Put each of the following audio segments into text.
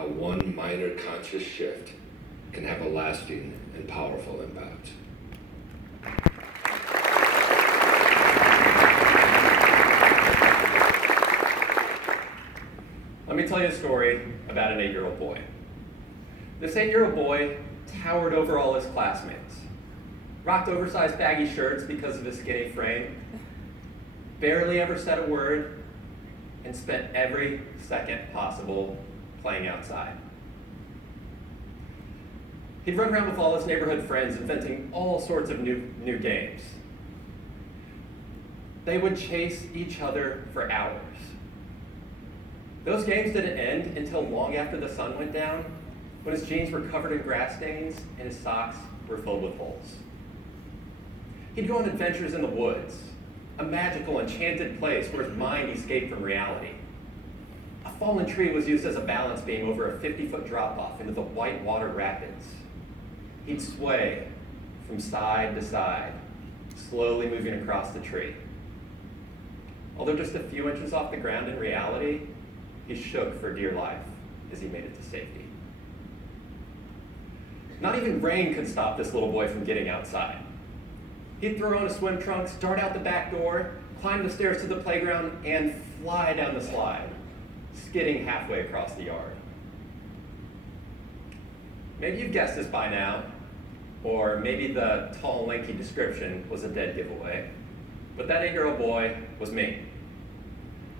how one minor conscious shift can have a lasting and powerful impact. Let me tell you a story about an 8-year-old boy. This 8-year-old boy towered over all his classmates, rocked oversized baggy shirts because of his skinny frame, barely ever said a word, and spent every second possible playing outside. He'd run around with all his neighborhood friends, inventing all sorts of new games. They would chase each other for hours. Those games didn't end until long after the sun went down, when his jeans were covered in grass stains and his socks were filled with holes. He'd go on adventures in the woods, a magical, enchanted place where his mind escaped from reality. A fallen tree was used as a balance beam over a 50-foot drop-off into the white water rapids. He'd sway from side to side, slowly moving across the tree. Although just a few inches off the ground in reality, he shook for dear life as he made it to safety. Not even rain could stop this little boy from getting outside. He'd throw on his swim trunks, dart out the back door, climb the stairs to the playground, and fly down the slide, skidding halfway across the yard. Maybe you've guessed this by now, or maybe the tall, lanky description was a dead giveaway, but that 8-year-old boy was me.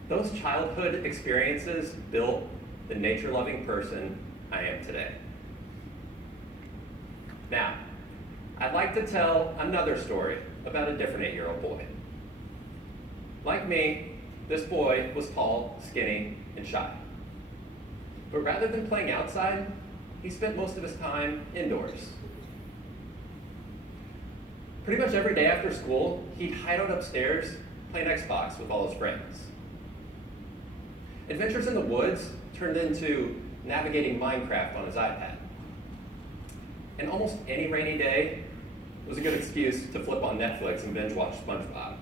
Those childhood experiences built the nature-loving person I am today. Now, I'd like to tell another story about a different 8-year-old boy. Like me, this boy was tall, skinny, and shy. But rather than playing outside, he spent most of his time indoors. Pretty much every day after school, he'd hide out upstairs playing Xbox with all his friends. Adventures in the woods turned into navigating Minecraft on his iPad. And almost any rainy day was a good excuse to flip on Netflix and binge watch SpongeBob.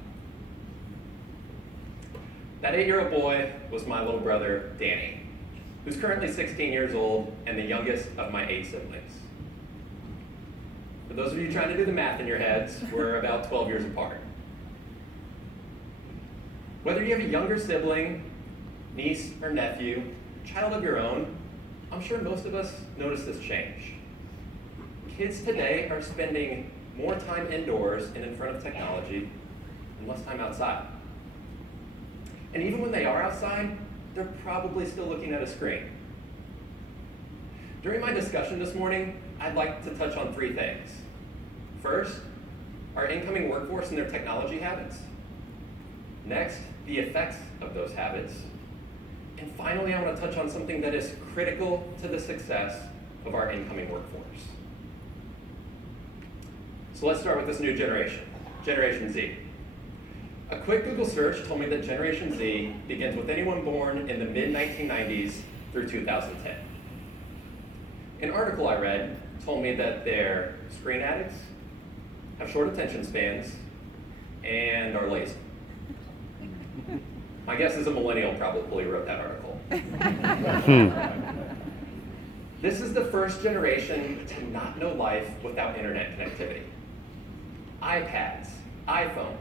That 8-year-old boy was my little brother, Danny, who's currently 16 years old and the youngest of my 8 siblings. For those of you trying to do the math in your heads, we're about 12 years apart. Whether you have a younger sibling, niece or nephew, child of your own, I'm sure most of us notice this change. Kids today are spending more time indoors and in front of technology and less time outside. And even when they are outside, they're probably still looking at a screen. During my discussion this morning, I'd like to touch on 3 things. First, our incoming workforce and their technology habits. Next, the effects of those habits. And finally, I want to touch on something that is critical to the success of our incoming workforce. So let's start with this new generation, Generation Z. A quick Google search told me that Generation Z begins with anyone born in the mid-1990s through 2010. An article I read told me that they're screen addicts, have short attention spans, and are lazy. My guess is a millennial probably wrote that article. This is the first generation to not know life without internet connectivity. iPads, iPhones,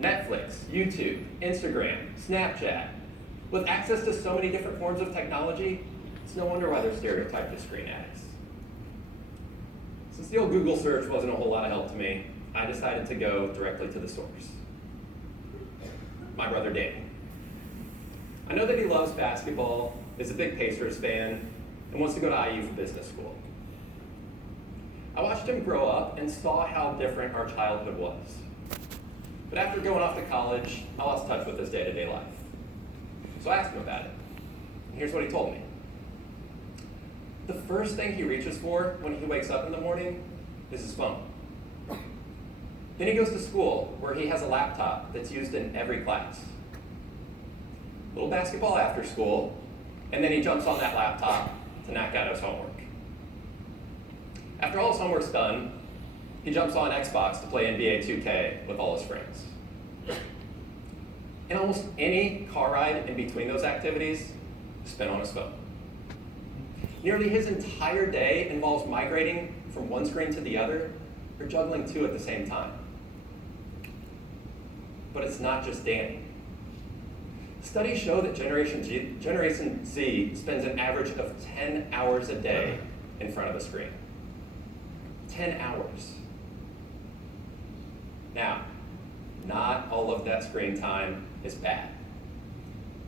Netflix, YouTube, Instagram, Snapchat. With access to so many different forms of technology, it's no wonder why they're stereotyped as screen addicts. Since the old Google search wasn't a whole lot of help to me, I decided to go directly to the source. My brother Danny. I know that he loves basketball, is a big Pacers fan, and wants to go to IU for business school. I watched him grow up and saw how different our childhood was. But after going off to college, I lost touch with his day-to-day life. So I asked him about it. And here's what he told me. The first thing he reaches for when he wakes up in the morning is his phone. Then he goes to school, where he has a laptop that's used in every class. Little basketball after school, and then he jumps on that laptop to knock out his homework. After all his homework's done, he jumps on Xbox to play NBA 2K with all his friends. And almost any car ride in between those activities is spent on his phone. Nearly his entire day involves migrating from one screen to the other, or juggling two at the same time. But it's not just Danny. Studies show that Generation Z spends an average of 10 hours a day in front of a screen. 10 hours. Now, not all of that screen time is bad.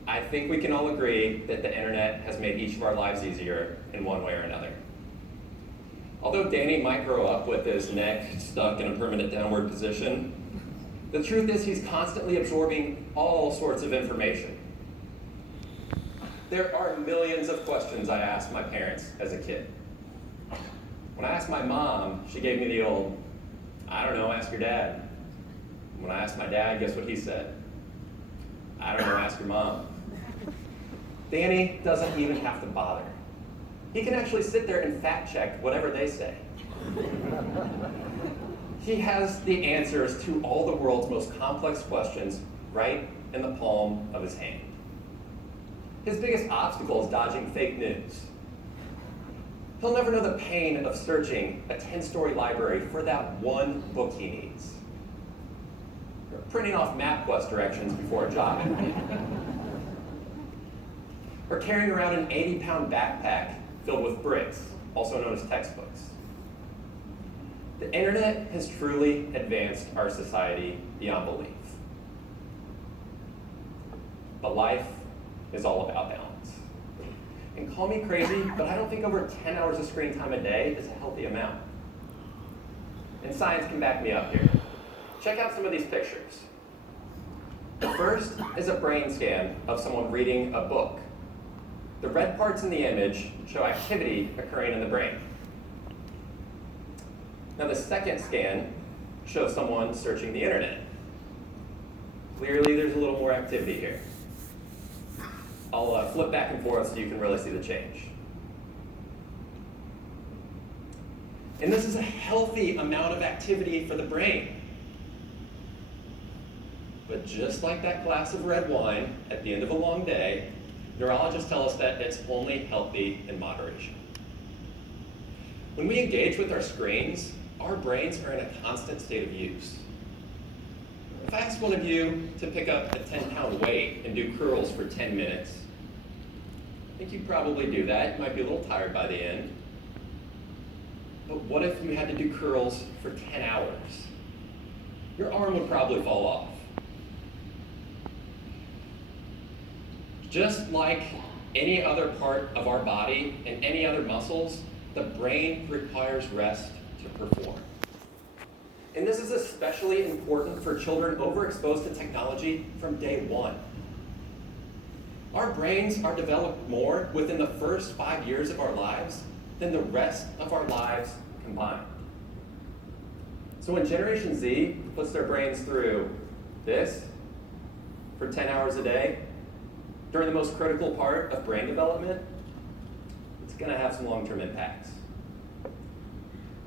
I think we can all agree that the internet has made each of our lives easier in one way or another. Although Danny might grow up with his neck stuck in a permanent downward position, the truth is he's constantly absorbing all sorts of information. There are millions of questions I asked my parents as a kid. When I asked my mom, she gave me the old, I don't know, ask your dad. When I asked my dad, guess what he said? I don't know, ask your mom. Danny doesn't even have to bother. He can actually sit there and fact check whatever they say. He has the answers to all the world's most complex questions right in the palm of his hand. His biggest obstacle is dodging fake news. He'll never know the pain of searching a 10-story library for that one book he needs. Or printing off MapQuest directions before a job interview. Or carrying around an 80-pound backpack filled with bricks, also known as textbooks. The internet has truly advanced our society beyond belief. But life is all about balance. And call me crazy, but I don't think over 10 hours of screen time a day is a healthy amount. And science can back me up here. Check out some of these pictures. The first is a brain scan of someone reading a book. The red parts in the image show activity occurring in the brain. Now the second scan shows someone searching the internet. Clearly there's a little more activity here. I'll flip back and forth so you can really see the change. And this is a healthy amount of activity for the brain. But just like that glass of red wine at the end of a long day, neurologists tell us that it's only healthy in moderation. When we engage with our screens, our brains are in a constant state of use. If I asked one of you to pick up a 10-pound weight and do curls for 10 minutes, I think you'd probably do that. You might be a little tired by the end. But what if you had to do curls for 10 hours? Your arm would probably fall off. Just like any other part of our body and any other muscles, the brain requires rest to perform. And this is especially important for children overexposed to technology from day one. Our brains are developed more within the first 5 years of our lives than the rest of our lives combined. So when Generation Z puts their brains through this for 10 hours a day, during the most critical part of brain development, it's going to have some long-term impacts.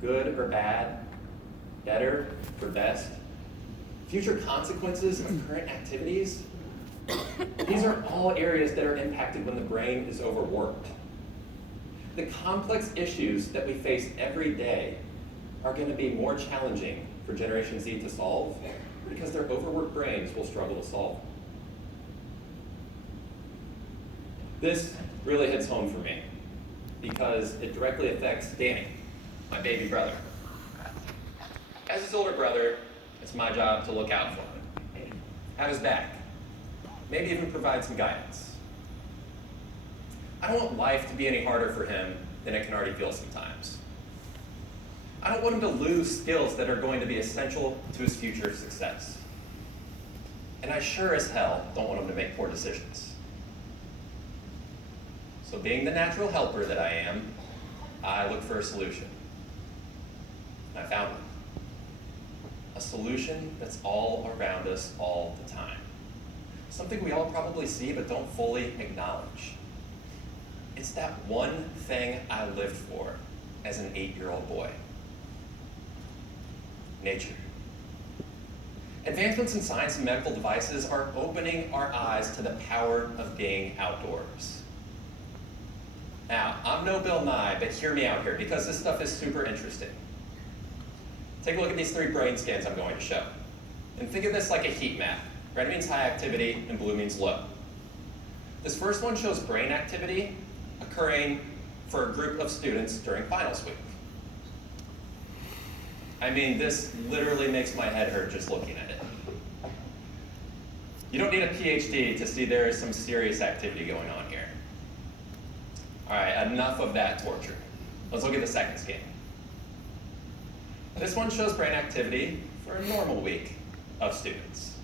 Good or bad, better or best, future consequences of current activities, these are all areas that are impacted when the brain is overworked. The complex issues that we face every day are going to be more challenging for Generation Z to solve because their overworked brains will struggle to solve. This really hits home for me because it directly affects Danny, my baby brother. As his older brother, it's my job to look out for him, have his back, maybe even provide some guidance. I don't want life to be any harder for him than it can already feel sometimes. I don't want him to lose skills that are going to be essential to his future success. And I sure as hell don't want him to make poor decisions. So being the natural helper that I am, I look for a solution. And I found one. A solution that's all around us all the time. Something we all probably see but don't fully acknowledge. It's that one thing I lived for as an 8-year-old boy. Nature. Advancements in science and medical devices are opening our eyes to the power of being outdoors. Now, I'm no Bill Nye, but hear me out here because this stuff is super interesting. Take a look at these 3 brain scans I'm going to show. And think of this like a heat map. Red means high activity and blue means low. This first one shows brain activity occurring for a group of students during finals week. I mean, this literally makes my head hurt just looking at it. You don't need a PhD to see there is some serious activity going on here. All right, enough of that torture. Let's look at the second scan. This one shows brain activity for a normal week of students.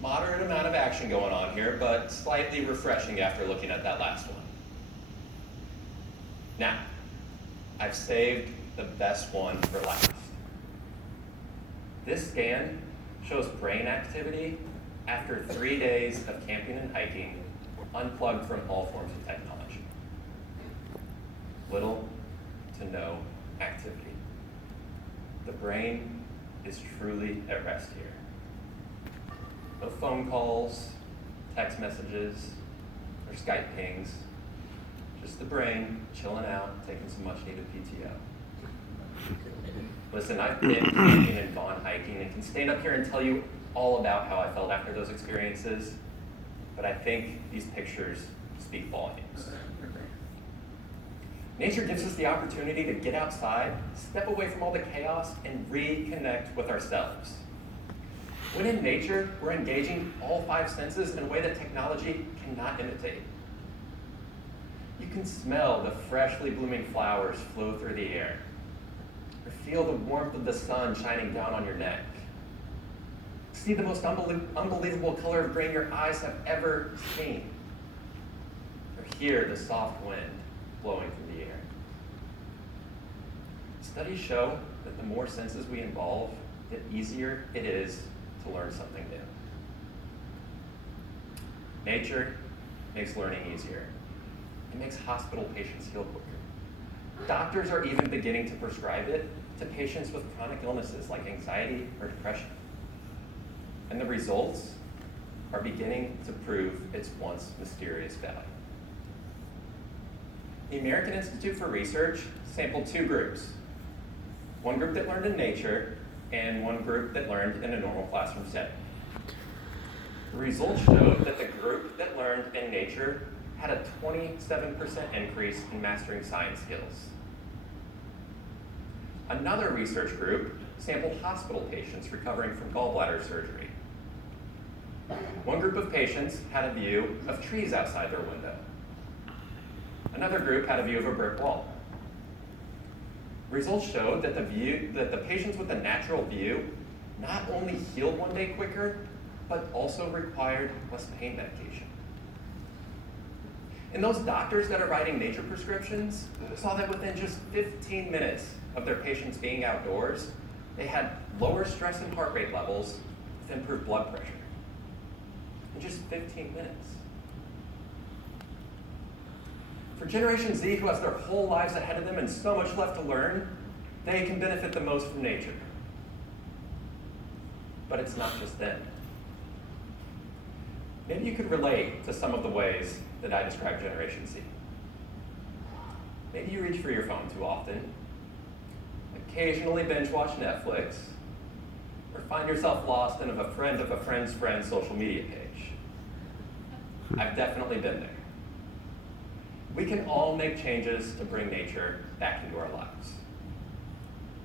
Moderate amount of action going on here, but slightly refreshing after looking at that last one. Now, I've saved the best one for last. This scan shows brain activity after 3 days of camping and hiking, unplugged from all forms of technology. Little to no activity. The brain is truly at rest here. No phone calls, text messages, or Skype pings. Just the brain chilling out, taking some much needed PTO. Listen, I've been camping and gone hiking and can stand up here and tell you all about how I felt after those experiences, but I think these pictures speak volumes. Nature gives us the opportunity to get outside, step away from all the chaos, and reconnect with ourselves. When in nature, we're engaging all 5 senses in a way that technology cannot imitate. You can smell the freshly blooming flowers flow through the air, or feel the warmth of the sun shining down on your neck. See the most unbelievable color of green your eyes have ever seen, or hear the soft wind blowing through the air. Studies show that the more senses we involve, the easier it is to learn something new. Nature makes learning easier. It makes hospital patients heal quicker. Doctors are even beginning to prescribe it to patients with chronic illnesses like anxiety or depression. And the results are beginning to prove its once mysterious value. The American Institute for Research sampled 2 groups. One group that learned in nature and one group that learned in a normal classroom setting. The results showed that the group that learned in nature had a 27% increase in mastering science skills. Another research group sampled hospital patients recovering from gallbladder surgery. One group of patients had a view of trees outside their window. Another group had a view of a brick wall. Results showed that the patients with the natural view not only healed one day quicker, but also required less pain medication. And those doctors that are writing nature prescriptions saw that within just 15 minutes of their patients being outdoors, they had lower stress and heart rate levels with improved blood pressure. In just 15 minutes. For Generation Z, who has their whole lives ahead of them and so much left to learn, they can benefit the most from nature. But it's not just them. Maybe you could relate to some of the ways that I describe Generation Z. Maybe you reach for your phone too often, occasionally binge watch Netflix, or find yourself lost in a friend of a friend's friend's social media page. I've definitely been there. We can all make changes to bring nature back into our lives.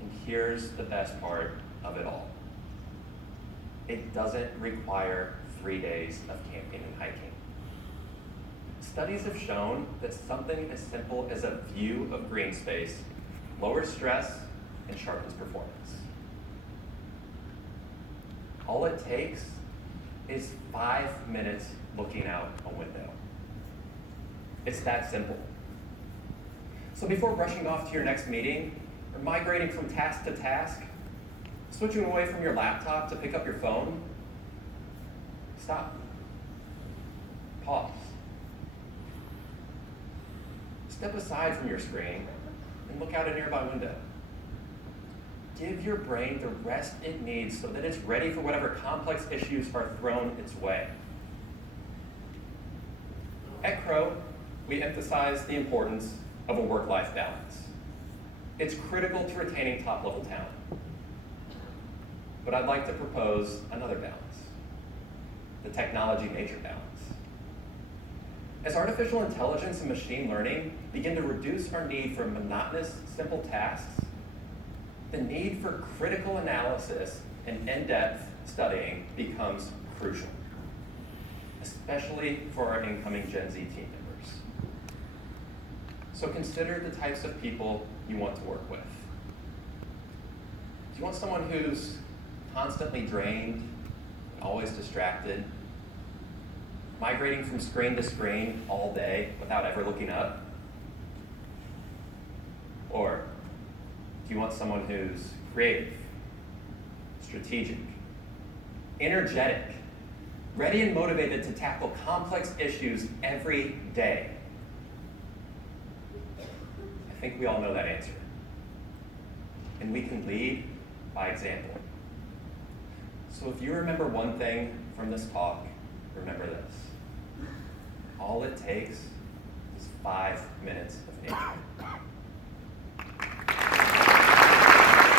And here's the best part of it all. It doesn't require 3 days of camping and hiking. Studies have shown that something as simple as a view of green space lowers stress and sharpens performance. All it takes is 5 minutes looking out a window. It's that simple. So before rushing off to your next meeting, or migrating from task to task, switching away from your laptop to pick up your phone, stop. Pause. Step aside from your screen and look out a nearby window. Give your brain the rest it needs so that it's ready for whatever complex issues are thrown its way. At Crowe, we emphasize the importance of a work-life balance. It's critical to retaining top-level talent. But I'd like to propose another balance, the technology major balance. As artificial intelligence and machine learning begin to reduce our need for monotonous, simple tasks, the need for critical analysis and in-depth studying becomes crucial, especially for our incoming Gen Z team members. So consider the types of people you want to work with. Do you want someone who's constantly drained, always distracted, migrating from screen to screen all day without ever looking up? Or do you want someone who's creative, strategic, energetic, ready and motivated to tackle complex issues every day? I think we all know that answer. And we can lead by example. So if you remember one thing from this talk, remember this. All it takes is 5 minutes of nature.